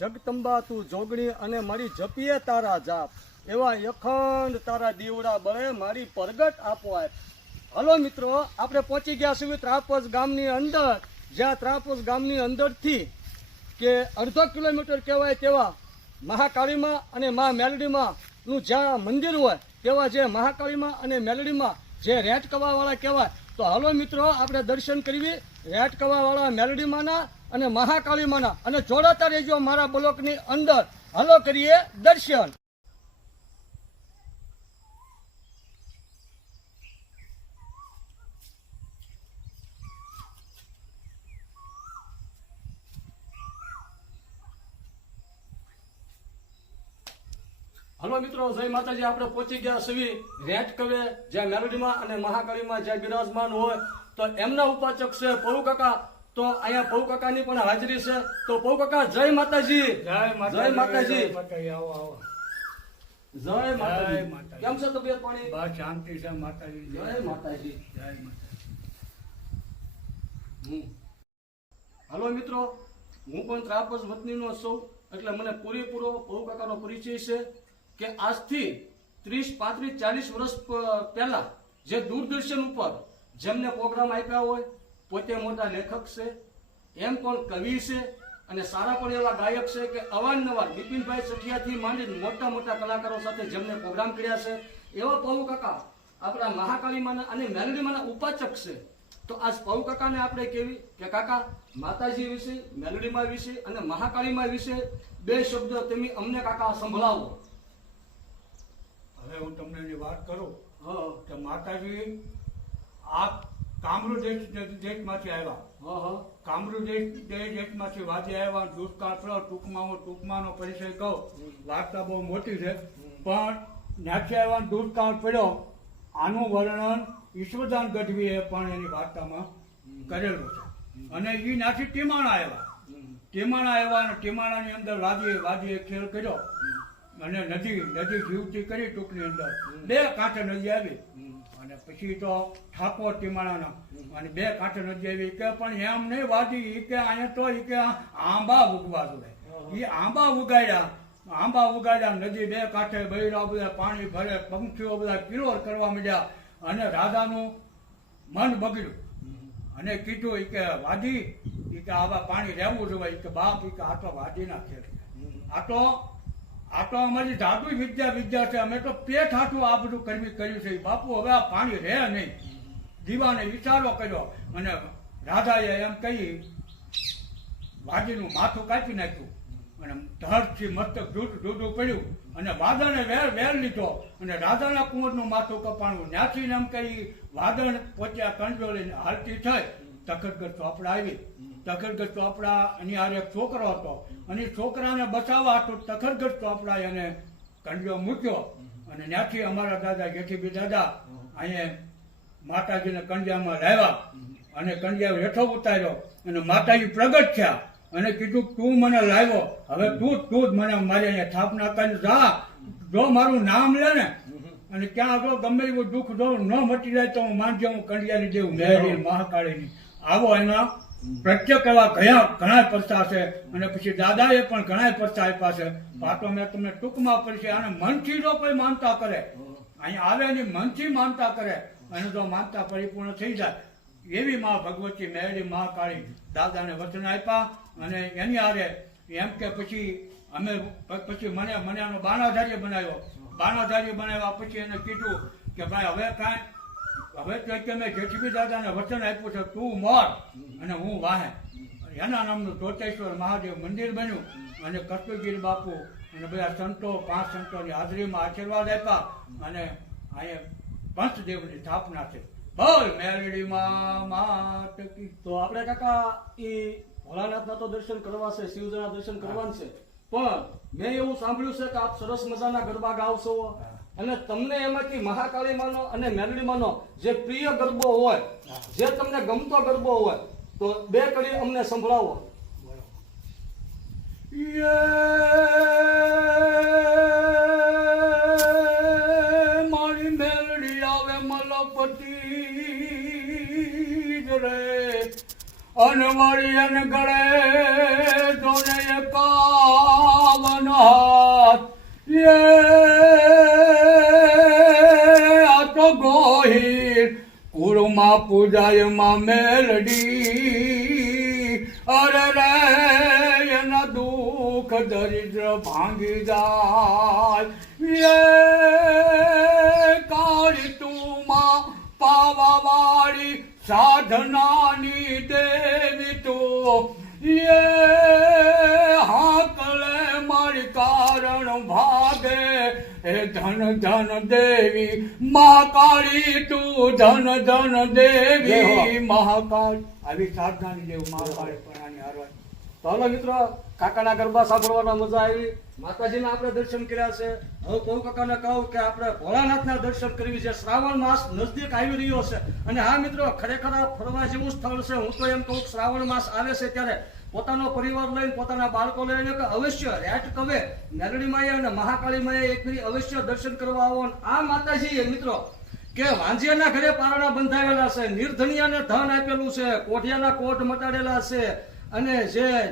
જગદંબા તું જોગણી અને મારી જપીએ તારા જાપ, એવા અખંડ તારા દીવડા બળે મારી પરગટ આપો આપ. હલો મિત્રો, આપણે પહોંચી ગયા છીએ ત્રાપોસ ગામની અંદર, જ્યાં ત્રાપોસ ગામની અંદરથી કે અડધો કિલોમીટર કહેવાય તેવા મહાકાળીમાં અને મા મેલડીમાં નું જ્યાં મંદિર હોય તેવા જે મહાકાળીમાં અને મેલડીમાં જે રેટ કવાવાળા કહેવાય. તો હલો મિત્રો, આપણે દર્શન કરવી રેટ કવાવાળા મેલડીમાંના અને મહાકાળીમાંના, અને જોડાતા રહેજો મારા બ્લોકની અંદર. હલો કરીએ દર્શન. હલો મિત્રો, જય માતાજી. આપણે પહોંચી ગયા છીએ રેટ કવે, જ્યાં મેલડીમાં અને મહાકાળીમાં જ્યાં બિરાજમાન હોય. તો એમના ઉપાચક છે પૌ કાકા. તો અહીંયા પૌ કાકાની પણ હાજરી છે. તો પૌ કાકા, જય માતાજી. જય માતાજી. આવો આવો. જય માતાજી. કેમ છે તબિયત પાણી? બસ શાંતિ છે માતાજી. જય માતાજી. જય માતાજી. હલો મિત્રો, હું પણ ત્રાપોસ વતનીનો છું, એટલે મને પૂરેપૂરો પૌ કાકાનો પરિચય છે કે આજથી 30, 35, 40 વર્ષ પહેલા જે દૂરદર્શન ઉપર જેમને પ્રોગ્રામ આપ્યા હોય, પોતે મોટા લેખક છે, એમ પણ કવિ છે અને સારા પણ એવા ગાયક છે કે અવારનવાર બિપિનભાઈ સઠિયાથી માંડીને મોટા મોટા કલાકારો સાથે જેમને પ્રોગ્રામ કર્યા છે, એવા પૌ કાકા આપણા મહાકાળીમાંના અને મેલડીમાંના ઉપાચક છે. તો આજ પૌ કાકાને આપણે કેવી કે કાકા, માતાજી વિશે, મેલડીમાં વિશે અને મહાકાળીમાં વિશે બે શબ્દ તમે અમને કાકા સંભળાવો. હવે હું તમને એની વાત કરું કે માતાજી આ કામરૂ દેશમાંથી આવ્યા. કામરૂ દેશમાંથી વાજે આવ્યા. દુષ્કાળ પડ્યો. ટૂંકમાંનો પરિચય કહું, વાર્તા બહુ મોટી છે, પણ ત્યાંથી આવ્યા દુષ્કાળ પડ્યો. આનું વર્ણન ઈશ્વરદાન ગઢવીએ પણ એની વાર્તામાં કરેલું છે. અને એ ત્યાંથી ટીમાણા આવ્યા અને ટીમાણાની અંદર વાદીએ ખેલ કર્યો અને નદી જીવતી કરી. ટૂંકની અંદર બે કાંઠે નદી આવી અને પછી તો ઠાકોર ટીમાણાના અને બે કાંઠે નદી આવી કે પણ એમ નહીં વાદી કે અહીંયા તો કે આંબા ઉગવા જોઈએ. એ આંબા ઉગાડ્યા નદી બે કાંઠે બૈરા બધા પાણી ભરે, પંખીઓ બધા કિલોર કરવા માંડ્યા અને રાધાનું મન બગડ્યું અને કીધું કે વાદી કે આવા પાણી રહેવું જોઈએ કે બાપ કે આ તો વાદીના ખેલ, આ તો અમારી જાદુ વિદ્યા છે, અમે તો પેટ હાથું આ બધું કર્યું છે. બાપુ હવે આ પાણી રહે નહીં. દીવાને વિચારો કર્યો અને રાધાએ એમ કહી વાદીનું માથું કાપી નાખ્યું અને ધરથી મસ્તક જુદું પડ્યું અને વાદળને વેર લીધો અને રાધાના કુંવરનું માથું કપાણું. ન્યાથી એમ કહી વાદળ પહોંચ્યા કંડો લઈને હાલતી થઈ. તખતગઢ ચોપડા આવી. તખતગઢ ચોપડા એની હારે એક છોકરો હતો અને છોકરાને બચાવવા હતું તખતગઢ ચોપડા એને કંડિયો મૂક્યો અને ત્યાંથી અમારા દાદા જેઠીબી દાદા અહીંયા માતાજીને કંડિયામાં લાવ્યા અને કંડિયા હેઠો ઉતાર્યો અને માતાજી પ્રગટ થયા અને કીધું તું મને લાવ્યો, હવે તું જ મને મારી અહીંયા સ્થાપના કરી જા. જો મારું નામ લે ને અને ક્યાં જો ગમે એવું દુઃખ જો ન મટી જાય તો હું માનજે હું કંડિયાની દેવું મેળી મહાકાળીની. આવો એના પ્રત્યેક એવા ઘણા પરચા છે અને પછી દાદાએ પણ ઘણા પરચા આપ્યા છે. પાછો મેં તમને ટૂંકમાં પરિચય. અને મનથી જો કોઈ માનતા કરે, અહીંયા આવે એની મનથી માનતા કરે અને જો માનતા પરિપૂર્ણ થઈ જાય એવી મા ભગવતી મેળી મહાકાળી દાદાને વચન આપ્યા. અને એની હારે એમ કે પછી મને આનો બાણાધાર્ય બનાવ્યા. પછી એને કીધું કે ભાઈ હવે તો કે મેં જેઠીબી દાદાને વચન આપ્યું છે, તું મોર અને હું વાહે. એના નામનું ટોટેશ્વર મહાદેવ મંદિર બન્યું અને કસ્તુરગીરી બાપુ અને બધા સંતો 5 સંતોની હાજરીમાં આશીર્વાદ આપ્યા અને અહીંયા પંચદેવની સ્થાપના છે. બોલ મેલડીમાં માત કી. તો આપણે કાકા એ ભોળાનાથના તો દર્શન કરવા છે, શિવજીના દર્શન કરવાનું છે, પણ મેં એવું સાંભળ્યું છે કે આપ સરસ મજાના ગરબા ગાવશો અને તમને એમાંથી મહાકાળીમાંનો અને મેલડીમાંનો જે પ્રિય ગરબો હોય, જે તમને ગમતો ગરબો હોય, તો બે કડી અમને સંભળાવો. મારી મેલડી આવે મલપતિ રે અનવળિયન ગળે જોને એકાવન હાથ આ તો ગોહિર કુળમાં પૂજાય માં મેલડી અરે રે એના દુઃખ દરિદ્ર ભાંગી જાય કાળી તું માં પાવા વાળી સાધનાની દેવી તું હાકલે મારી કારણ ભાગે હે ધન ધન દેવી મહાકાળી તું ધન ધન દેવી મહાકાળી આવી સાધનાની દેવ મહાકાળી પણાની હારવાની. તો હાલો મિત્રો, કાકાના ગરબા સાંભળવાના મજા આવી, માતાજીના આપણે દર્શન કર્યા છે. હવે પૌ કાકાને કહું કે આપણે ભોળાનાથના દર્શન કરવી છે. શ્રાવણ માસ નજદીક આવી રહ્યો છે અને હા મિત્રો, ખરેખર આ ફરવા જેવું સ્થળ છે. હું તો એમ કહું કે શ્રાવણ માસ આવે છે ત્યારે પોતાનો પરિવાર લઈને, પોતાના બાળકો લઈને કે અવશ્ય રેટ કવે મેલડી માએ અને મહાકાળી માએ એક ફરી અવશ્ય દર્શન કરવા આવો. આ માતાજી મિત્રો કે વાંજિયાના ઘરે પારણા બંધાવેલા છે, નિર્ધનિયાને ધન આપેલું છે, કોઠિયાના કોટ મટાડેલા છે અને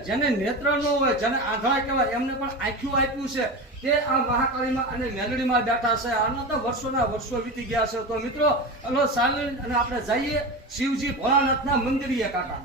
જેને નેત્ર ન હોય, જેને આંધળા કહેવાય, એમને પણ આંખ્યું આપ્યું છે. તે આ મહાકાળીમાં અને મેલડીમાં બેઠા છે. આના તો વર્ષોના વર્ષો વીતી ગયા છે. તો મિત્રો હલો ચાલી અને આપણે જઈએ શિવજી ભોળાનાથના મંદિરે. કાકા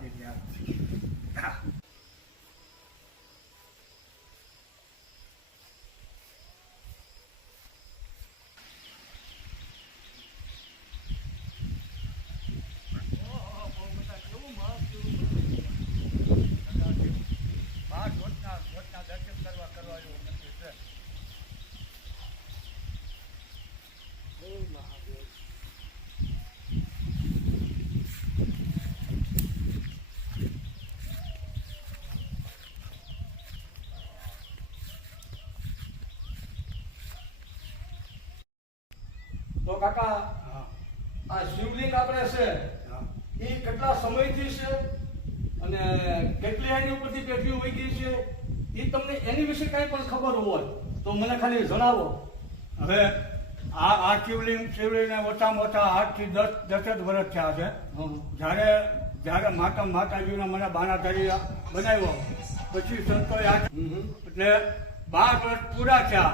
તો કાકા આ શિવલિંગ આપણે છે એ કેટલા સમયથી છે અને કેટલી એની ઉપરથી પેઢીઓ વહી ગઈ છે, એ તમને એની વિશે કઈ પણ ખબર હોય તો મને ખાલી જણાવો. હવે આ શિવલિંગને ઓછામાં ઓછા 8 થી 10 જ વર્ષ થયા છે. જ્યારે માતાજીનો મને બાનાધારી બનાવ્યો પછી સંતોએ એટલે 12 વર્ષ પૂરા થયા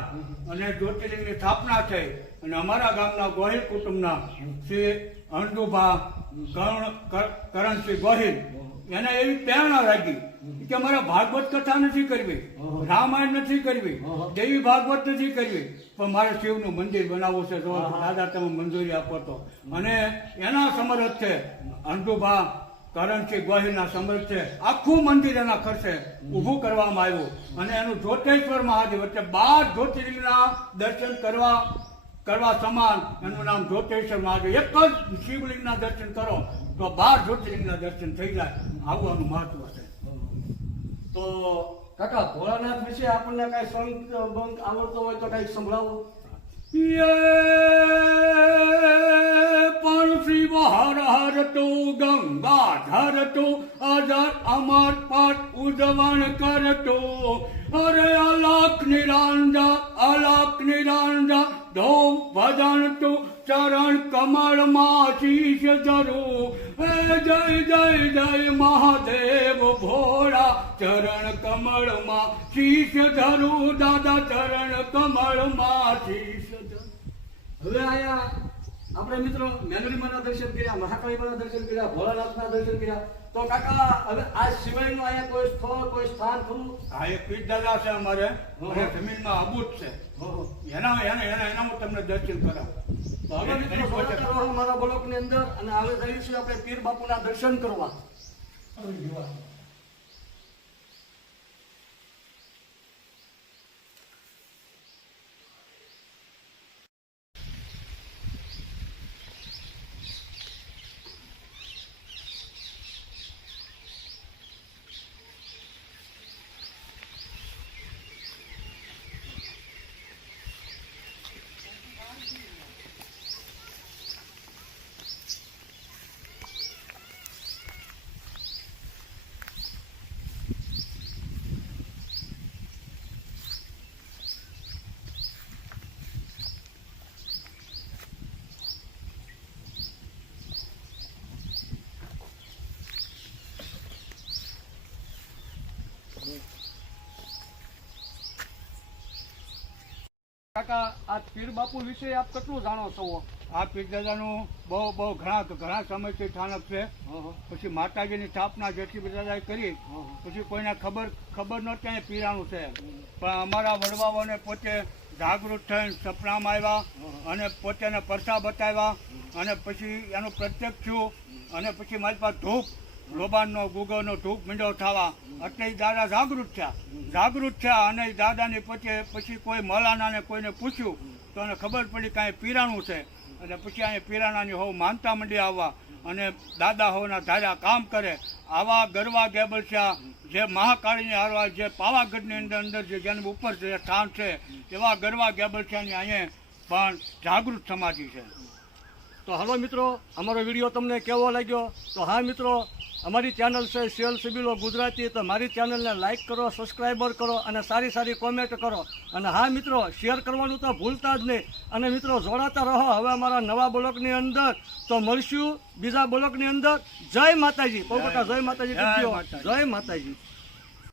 અને જ્યોતિર્લિંગની સ્થાપના થઈ અને અમારા ગામના ગોહિલ કુટુંબના શ્રી અંડુભા કરણસિંહ ગોહિલ એને એવી પ્રેરણા લાગી કે મારે ભાગવત કથા નથી કરવી, રામાયણ નથી કરવી, દેવી ભાગવત નથી કરવી, પણ મારે શિવનું મંદિર બનાવવું છે. તો દાદા તમે મંજૂરી આપો તો. અને એના સમર્થ છે અંડુભા કરણસિંહ ગોહિલના સમર્થ છે આખું મંદિર એના ખર્ચે ઊભું કરવામાં આવ્યું અને એનું જ્યોતેશ્વર મહાદેવ એટલે 12 જ્યોતિર્લિંગના દર્શન કરવા સમાન એનું નામ જ્યોતેશ્વર મહાદેવ. એક જ શિવલિંગના દર્શન કરો તો 12 જ્યોતિર્લિંગના દર્શન થઈ જાય. આવવાનું મહત્વ છે. તો કાકા ભોળાનાથ વિશે આપણને કઈ સંગ બંક આવડતો હોય તો કઈ સંભળાવો. પણ શિવ હર હર તો ગંગાધર તો અજર અમર પટ ઉજવણ કરતો અરે અલખ નિરંજન ધોમ ભજન તું ચરણ કમળ માં શીશ ધરું જય જય જય મહાદેવ ભોળા ચરણ કમળ માં શીશ ધરું દાદા ચરણ કમળ માં શીશ ધરું. હવે આયા આપણે મિત્રો મેલડીમાના દર્શન કર્યા, મહાકાળીમાના દર્શન કર્યા, ભોળાનાથના દર્શન કર્યા. તો કાકા હવે આ સિવાયનું અહીંયા કોઈ સ્થળ કોઈ સ્થાન ખરું? આ એક પીઠ દાદા છે અમારે જમીનમાં આબુદ છે એના હું તમને દર્શન કરાવું. તો હવે મિત્રો જોડાતા રહો મારા બ્લોકની અંદર અને હવે જઈશું આપણે પીર બાપુના દર્શન કરવા. કાકા આ પીર બાપુ વિશે આપ કેટલું જાણો છો? આ પીરદાદાનું બહુ ઘણા સમયથી સ્થાનક છે. પછી માતાજીની સ્થાપના જેટલી પીરદાદાએ કરી પછી કોઈને ખબર નહોતી અહીં પીરાણું છે. પણ અમારા વડવાઓને પોતે જાગૃત થઈને સપનામાં આવ્યા અને પોતે એને પરસા બતાવ્યા અને પછી એનું પ્રત્યક્ષ થયું અને પછી મારી પાસે ધૂપ લોબાનનો ગુગળનો ધૂપ મીંડો થવા એટલે એ દાદા જાગૃત થયા અને એ દાદાની પછી કોઈ મલાનાને કોઈને પૂછ્યું તો એને ખબર પડી કે અહીં પીરાણું છે. અને પછી અહીં પીરાણાની હોવ માનતા મંડી આવવા અને દાદા હોવના ધાર્યા કામ કરે. આવા ગરવા ગેબલશા જે મહાકાળીની હારવા જે પાવાગઢની અંદર જેની ઉપર જે સ્થાન છે એવા ગરવા ગેબલશાની અહીંયા પણ જાગૃત સમાધિ છે. તો હાલો મિત્રો, અમારો વિડીયો તમને કેવો લાગ્યો? તો હા મિત્રો, અમારી ચેનલ છે સેલ સિબિલો ગુજરાતી. તો મારી ચેનલને લાઇક કરો, સબસ્ક્રાઈબર કરો અને સારી કોમેન્ટ કરો. અને હા મિત્રો, શેર કરવાનું તો ભૂલતા જ નહીં. અને મિત્રો જોડાતા રહો હવે અમારા નવા બ્લોકની અંદર. તો મળશું બીજા બ્લોકની અંદર. જય માતાજી. પૌકાકા જય માતાજી. જય માતાજી.